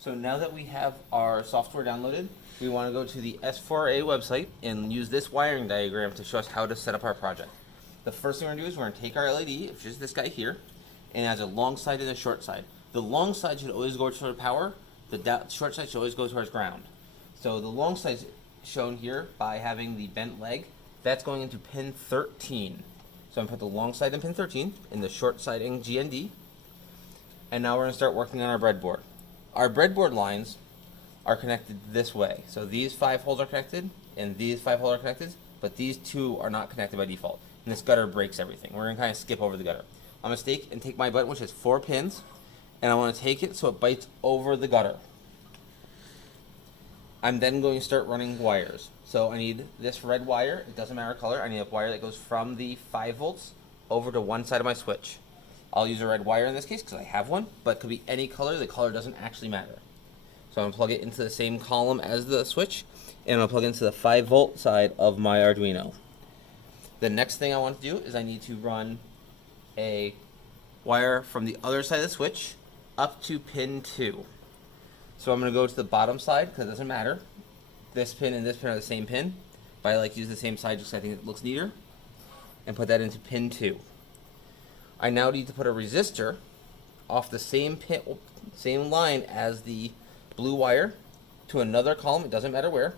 So now that we have our software downloaded, we want to go to the S4A website and use this wiring diagram to show us how to set up our project. The first thing we're going to do is we're going to take our LED, which is this guy here, and it has a long side and a short side. The long side should always go towards power. The short side should always go towards ground. So the long side is shown here by having the bent leg. That's going into pin 13. So I'm going to put the long side in pin 13 and the short side in GND. And now we're going to start working on our breadboard. Our breadboard lines are connected this way. So these 5 holes are connected and these 5 holes are connected, but these 2 are not connected by default. And this gutter breaks everything. We're going to kind of skip over the gutter. I'm going to take my button, which has 4 pins, and I want to take it so it bites over the gutter. I'm then going to start running wires. So I need this red wire, it doesn't matter color, I need a wire that goes from the 5 volts over to one side of my switch. I'll use a red wire in this case because I have one, but it could be any color, the color doesn't actually matter. So I'm going to plug it into the same column as the switch, and I'm going to plug it into the 5 volt side of my Arduino. The next thing I want to do is I need to run a wire from the other side of the switch up to pin 2. So I'm going to go to the bottom side because it doesn't matter. This pin and this pin are the same pin, but I like to use the same side just because I think it looks neater, and put that into pin 2. I now need to put a resistor off the same line as the blue wire to another column, it doesn't matter where,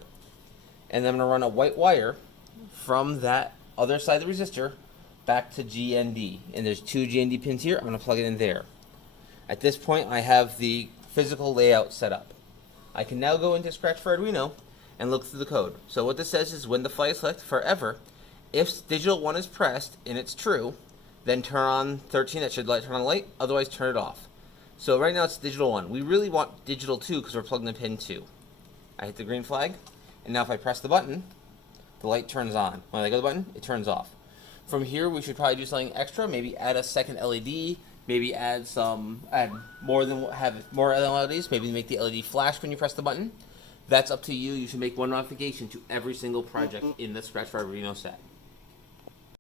and then I'm going to run a white wire from that other side of the resistor back to GND, and there's 2 GND pins here. I'm going to plug it in there. At this point I have the physical layout set up. I can now go into Scratch for Arduino and look through the code. So what this says is when the flag is selected forever, if digital 1 is pressed and it's true, then turn on 13, that should turn on the light, otherwise turn it off. So right now it's digital 1. We really want digital 2 because we're plugging in pin 2. I hit the green flag, and now if I press the button, the light turns on. When I let go of the button, it turns off. From here we should probably do something extra, maybe add a second LED, maybe have more LEDs, maybe make the LED flash when you press the button. That's up to you. You should make one notification to every single project in the Scratch for Arduino set.